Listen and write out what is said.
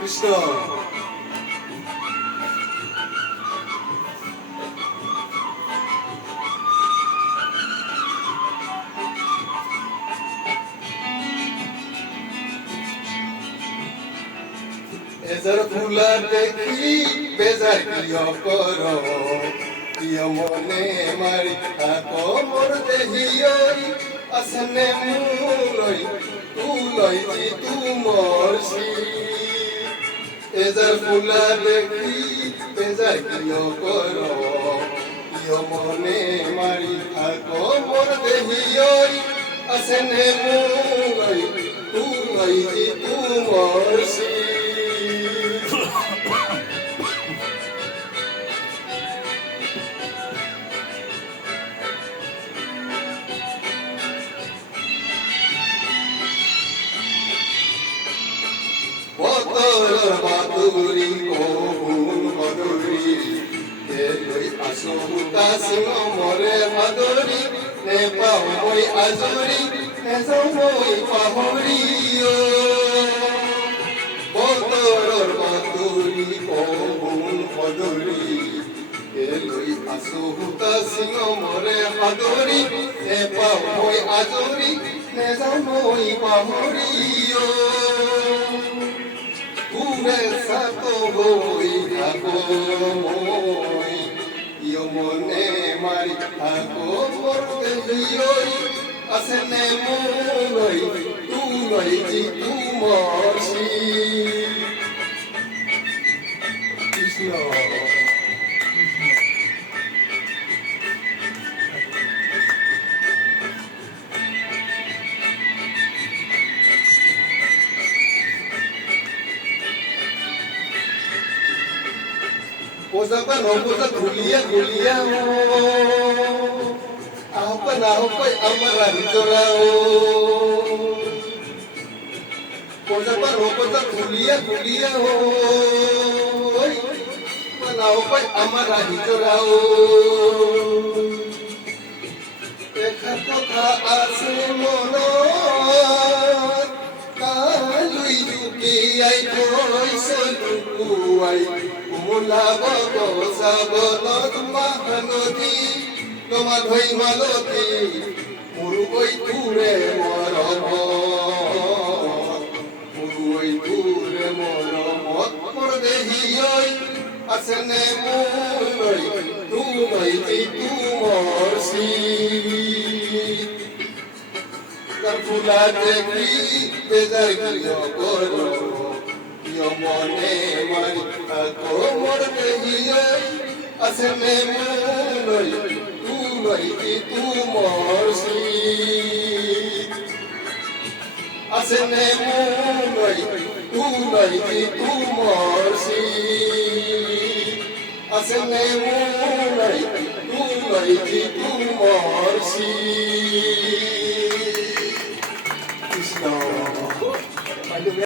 কৃষ্ণ এজার ফুলা দেখি বেজার কিয় কর কিয় মনে মারি থাকো মোর দেহিয়ই আসনে মুলই তুলই তুমর এজার ফুলা দেখি বেজার কিয় কর কিয় মনে মারি থাকো মোর দেহিয়ই আসনে মুলই তুলই তুমর মাধুরী কোন মধুরী লই আসো কাসিং মরে মাধুরী নে পাহই আজুরি নে জমই পাহরিও বদর মাধুরী কোন মধুরী লই আসো কাসিং মরে মাধুরী নে পাহই আজুরি নে জমই পাহরিও Sato boy ako moy yo mone mari ako porte yoy asene moy tu noy ji tu morsi Krishna Posa pa no posa gulia gulia apa na hoy amara hitora Posa pa no posa gulia gulia hoy na hoy amara hitora Ekha kotha ase mono kalui duki ai koi soluai Mula bago sabot mahanoti Toma dhoi maloti Murugoi ture moromot Murugoi ture moromot Mor dehiyoi asene muloi Tumoi ti tumorsi Karfula dekhi bezar kiyo koro Yo mone mari ako mor dehiyoi asene muloi tuloi ti tumorsi asene muloi tuloi ti tumorsi asene muloi tuloi ti